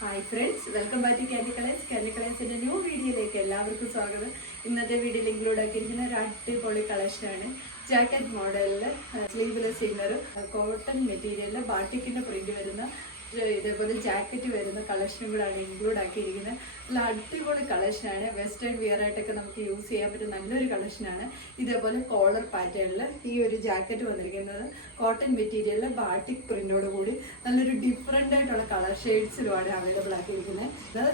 Hi friends, welcome back to Candy Colours. Candy കളേഴ്സിൻ്റെ new വീഡിയോയിലേക്ക് എല്ലാവർക്കും സ്വാഗതം. ഇന്നത്തെ വീഡിയോയിൽ ഇൻക്ലൂഡ് ആക്കിയിരിക്കുന്ന ഒരു അടിപൊളി കളക്ഷനാണ്. ജാക്കറ്റ് മോഡലിൽ സ്ലീവ്ലെസ് ഇന്നറും കോട്ടൺ മെറ്റീരിയലിൽ ബാട്ടിക്കിൻ്റെ പ്രിന്റ് വരുന്ന ഇതേപോലെ ജാക്കറ്റ് വരുന്ന കളക്ഷനും കൂടാണ് ഇൻക്ലൂഡ് ആക്കിയിരിക്കുന്നത്. നല്ല അടിപൊളി കളക്ഷനാണ്. വെസ്റ്റേൺ വിയർ ആയിട്ടൊക്കെ നമുക്ക് യൂസ് ചെയ്യാൻ പറ്റുന്ന നല്ലൊരു കളക്ഷനാണ്. ഇതേപോലെ കോളർ പാറ്റേണിൽ ഈ ഒരു ജാക്കറ്റ് വന്നിരിക്കുന്നത് കോട്ടൺ മെറ്റീരിയലിൽ ബാട്ടിക് പ്രിന്റോട് കൂടി നല്ലൊരു ഡിഫറെൻ്റ് ആയിട്ടുള്ള കളർ ഷെയ്ഡ്സിലുമാണ് അവൈലബിൾ ആക്കിയിരിക്കുന്നത്. ഇത്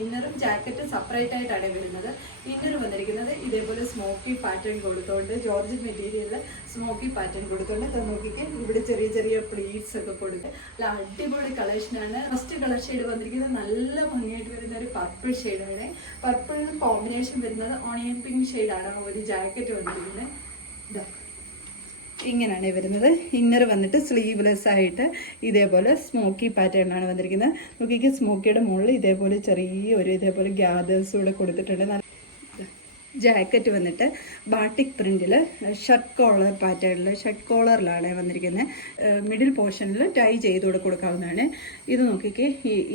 ഇന്നറും ജാക്കറ്റും സെപ്പറേറ്റ് ആയിട്ടാണ് വരുന്നത്. ഇന്നർ വന്നിരിക്കുന്നത് ഇതേപോലെ സ്മോക്കി പാറ്റേൺ കൊടുത്തുകൊണ്ട് ജോർജറ്റ് മെറ്റീരിയലിൽ സ്മോക്കി പാറ്റേൺ കൊടുത്തുകൊണ്ട് നോക്കിക്ക് ഇവിടെ ചെറിയ ചെറിയ പ്ലീറ്റ്സ് ഒക്കെ കൊടുത്ത് നല്ല അടിപൊളി കളക്ഷനാണ്. ഫസ്റ്റ് കളർ ഷെയ്ഡ് വന്നിരിക്കുന്നത് നല്ല ഭംഗിയായിട്ട് വരുന്ന ഒരു പർപ്പിൾ ഷെയ്ഡാണ്. പർപ്പിളിന് കോമ്പിനേഷൻ വരുന്നത് ഓണിയൻ പിങ്ക് ഷെയ്ഡാണ് ഒരു ജാക്കറ്റ് വന്നിരിക്കുന്നത്. ഇങ്ങനെയാണ് വരുന്നത്. ഇന്നർ വന്നിട്ട് സ്ലീവ്ലെസ് ആയിട്ട് ഇതേപോലെ സ്മോക്കി പാറ്റേൺ ആണ് വന്നിരിക്കുന്നത്. നോക്കിക്ക് സ്മോക്കിയുടെ മുകളിൽ ഇതേപോലെ ചെറിയൊരു ഇതേപോലെ ഗ്യാദേഴ്സ് കൂടെ കൊടുത്തിട്ടുണ്ട്. ജാക്കറ്റ് വന്നിട്ട് ബാട്ടിക് പ്രിന്റിൽ ഷർട്ട് കോളർ പാറ്റേണിൽ ഷർട്ട് കോളറിലാണ് വന്നിരിക്കുന്നത്. മിഡിൽ പോർഷനിൽ ടൈ ചെയ്തുകൂടെ കൊടുക്കാവുന്നതാണ്. ഇത് നോക്കിക്കേ,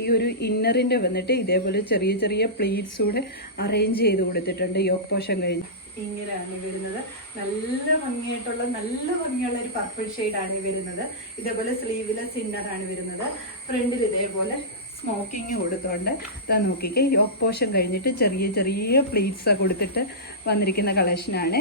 ഈ ഒരു ഇന്നറിൻ്റെ വന്നിട്ട് ഇതേപോലെ ചെറിയ ചെറിയ പ്ലീറ്റ്സ് കൂടെ അറേഞ്ച് ചെയ്ത് കൊടുത്തിട്ടുണ്ട്. യോക്ക് പോർഷൻ കഴിഞ്ഞ് ഇങ്ങനെയാണ് വരുന്നത്. നല്ല ഭംഗിയുള്ള ഒരു പർപ്പിൾ ഷെയ്ഡാണ് വരുന്നത്. ഇതേപോലെ സ്ലീവ്ലെസ് ഇന്നറാണ് വരുന്നത്. ഫ്രണ്ടിൽ ഇതേപോലെ സ്മോക്കിങ് കൊടുത്തുകൊണ്ട് ഇതാ നോക്കിക്ക് യോക്ക് പോർഷൻ കഴിഞ്ഞിട്ട് ചെറിയ ചെറിയ പ്ലീറ്റ്സ് കൊടുത്തിട്ട് വന്നിരിക്കുന്ന കളക്ഷനാണ്.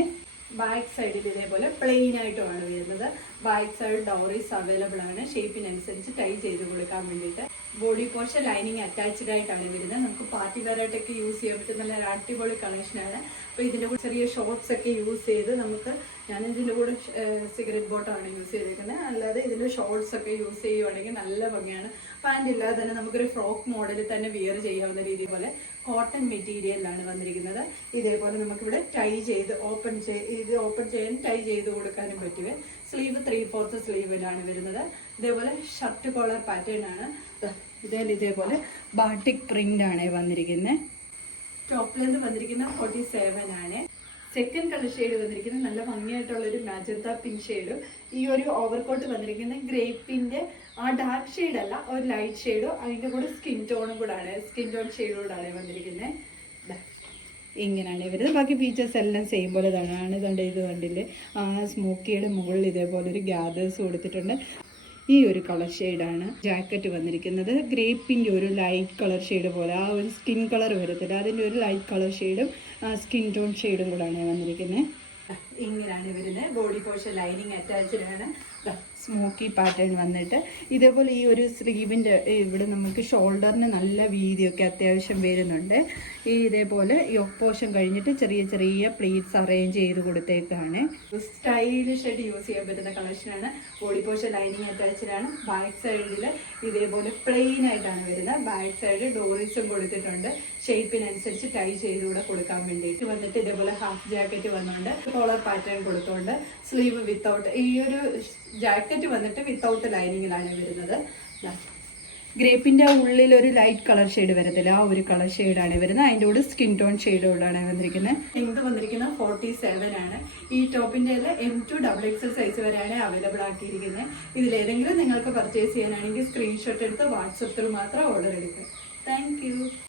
ബാക്ക് സൈഡിൽ ഇതേപോലെ പ്ലെയിൻ ആയിട്ടുമാണ് വരുന്നത്. ബാക്ക് സൈഡ് ഡോറീസ് അവൈലബിൾ ആണ്. ഷേപ്പിനനുസരിച്ച് ടൈ ചെയ്ത് കൊടുക്കാൻ വേണ്ടിയിട്ട്. ബോഡി പോർഷൻ ലൈനിങ് അറ്റാച്ച്ഡ് ആയിട്ടാണ് വരുന്നത്. നമുക്ക് പാർട്ടി വെയർ ആയിട്ടൊക്കെ യൂസ് ചെയ്യാൻ പറ്റുന്ന നല്ല അടിപൊളി കളക്ഷനാണ്. അപ്പോൾ ഇതിൻ്റെ കൂടെ ചെറിയ ഷോർട്സ് ഒക്കെ യൂസ് ചെയ്ത് ഞാൻ ഇതിൻ്റെ കൂടെ സിഗരറ്റ് ബോട്ടമാണ് യൂസ് ചെയ്തിരിക്കുന്നത്. അല്ലാതെ ഇതിൻ്റെ ഷോർട്സ് ഒക്കെ യൂസ് ചെയ്യുവാണെങ്കിൽ നല്ല ഭംഗിയാണ്. പാൻറ് ഇല്ലാതെ തന്നെ നമുക്കൊരു ഫ്രോക്ക് മോഡലിൽ തന്നെ വിയർ ചെയ്യാവുന്ന രീതി പോലെ കോട്ടൺ മെറ്റീരിയലിലാണ് വന്നിരിക്കുന്നത്. ഇതേപോലെ നമുക്കിവിടെ ടൈ ചെയ്ത് ഓപ്പൺ ചെയ്യാൻ ടൈ ചെയ്ത് കൊടുക്കാനും പറ്റുമേ. സ്ലീവ് 3/4 സ്ലീവിലാണ് വരുന്നത്. ഇതേപോലെ ഷർട്ട് കോളർ പാറ്റേൺ ആണ്. ഇതേപോലെ ബാട്ടിക് പ്രിന്റ് ആണ് വന്നിരിക്കുന്നത്. ടോപ്പ് ലെന്ത് വന്നിരിക്കുന്നത് 47 ആണ്. സെക്കൻഡ് കളർ ഷെയ്ഡ് വന്നിരിക്കുന്നത് നല്ല ഭംഗിയായിട്ടുള്ളൊരു മാജന്ത പിങ്ക് ഷെയ്ഡും ഈ ഒരു ഓവർകോട്ട് വന്നിരിക്കുന്നത് ഗ്രേപ്പിന്റെ ആ ഡാർക്ക് ഷെയ്ഡ് അല്ല, ഒരു ലൈറ്റ് ഷെയ്ഡും അതിൻ്റെ കൂടെ സ്കിൻ ടോൺ ഷെയ്ഡോടാണ് വന്നിരിക്കുന്നത്. ഇങ്ങനെയാണ് വരുന്നത്. ബാക്കി ഫീച്ചേഴ്സ് എല്ലാം സെയിം പോലെ തന്നെയാണ്. ഇത് കണ്ടില്ലേ, ആ സ്മോക്കിയുടെ മുകളിൽ ഇതേപോലെ ഒരു ഗ്യാദേഴ്സ് കൊടുത്തിട്ടുണ്ട്. ഈ ഒരു കളർ ഷെയ്ഡാണ് ജാക്കറ്റ് വന്നിരിക്കുന്നത്. ഗ്രേപ്പിൻ്റെ ഒരു ലൈറ്റ് കളർ ഷെയ്ഡ് പോലെ, ആ ഒരു സ്കിൻ കളർ വരത്തില്ല, അതിൻ്റെ ഒരു ലൈറ്റ് കളർ ഷെയ്ഡും സ്കിൻ ടോൺ ഷെയ്ഡും കൂടാണ് വന്നിരിക്കുന്നത്. ഇങ്ങനെയാണ് വരുന്നത്. ബോഡി പോർഷൻ ലൈനിങ് അറ്റാച്ച്ഡ് ആണ്. സ്മോക്കി പാറ്റേൺ വന്നിട്ട് ഇതേപോലെ ഈ ഒരു സ്ലീവിൻ്റെ ഇവിടെ നമുക്ക് ഷോൾഡറിന് നല്ല വീതിയൊക്കെ അത്യാവശ്യം വരുന്നുണ്ട്. ഇതേപോലെ യോക്ക് പോർഷൻ കഴിഞ്ഞിട്ട് ചെറിയ ചെറിയ പ്ലീറ്റ്സ് അറേഞ്ച് ചെയ്ത് കൊടുത്തേക്കാണ്. സ്റ്റൈലിഷ് ആയിട്ട് യൂസ് ചെയ്യാൻ പറ്റുന്ന കളക്ഷനാണ്. ബോഡി പോർഷൻ ലൈനിങ് അറ്റാച്ച്ഡ് ആണ്. ബാക്ക് സൈഡിൽ ഇതേപോലെ പ്ലെയിൻ ആയിട്ടാണ് വരുന്നത്. ബാക്ക് സൈഡ് ഡോറീസും കൊടുത്തിട്ടുണ്ട്. ഷേപ്പിനനുസരിച്ച് ടൈ ചെയ്തുകൂടെ കൊടുക്കാൻ വേണ്ടിയിട്ട് വന്നിട്ട് ഇതേപോലെ ഹാഫ് ജാക്കറ്റ് വന്നുകൊണ്ട് കോളർ പാറ്റേൺ കൊടുത്തുകൊണ്ട് സ്ലീവ് വിത്തൗട്ട് ഈ ഒരു ജാക്കറ്റ് വന്നിട്ട് വിത്തൗട്ട് ലൈനിങ്ങിലാണ് വരുന്നത്. ഗ്രേപ്പിന്റെ ഉള്ളിൽ ഒരു ലൈറ്റ് കളർ ഷെയ്ഡ് വരത്തില്ല, ആ ഒരു കളർ ഷെയ്ഡാണ് വരുന്നത്. അതിൻ്റെ കൂടെ സ്കിൻ ടോൺ ഷെയ്ഡോടാണ് വന്നിരിക്കുന്നത്. ഇത് വന്നിരിക്കുന്നത് 47 ആണ്. ഈ ടോപ്പിന്റെ M2 XXL സൈസ് വരെയാണ് അവൈലബിൾ ആക്കിയിരിക്കുന്നത്. ഇതിലേതെങ്കിലും നിങ്ങൾക്ക് പർച്ചേസ് ചെയ്യാനാണെങ്കിൽ സ്ക്രീൻഷോട്ട് എടുത്ത് വാട്സപ്പിൽ മാത്രം ഓർഡർ എടുക്കുക. താങ്ക്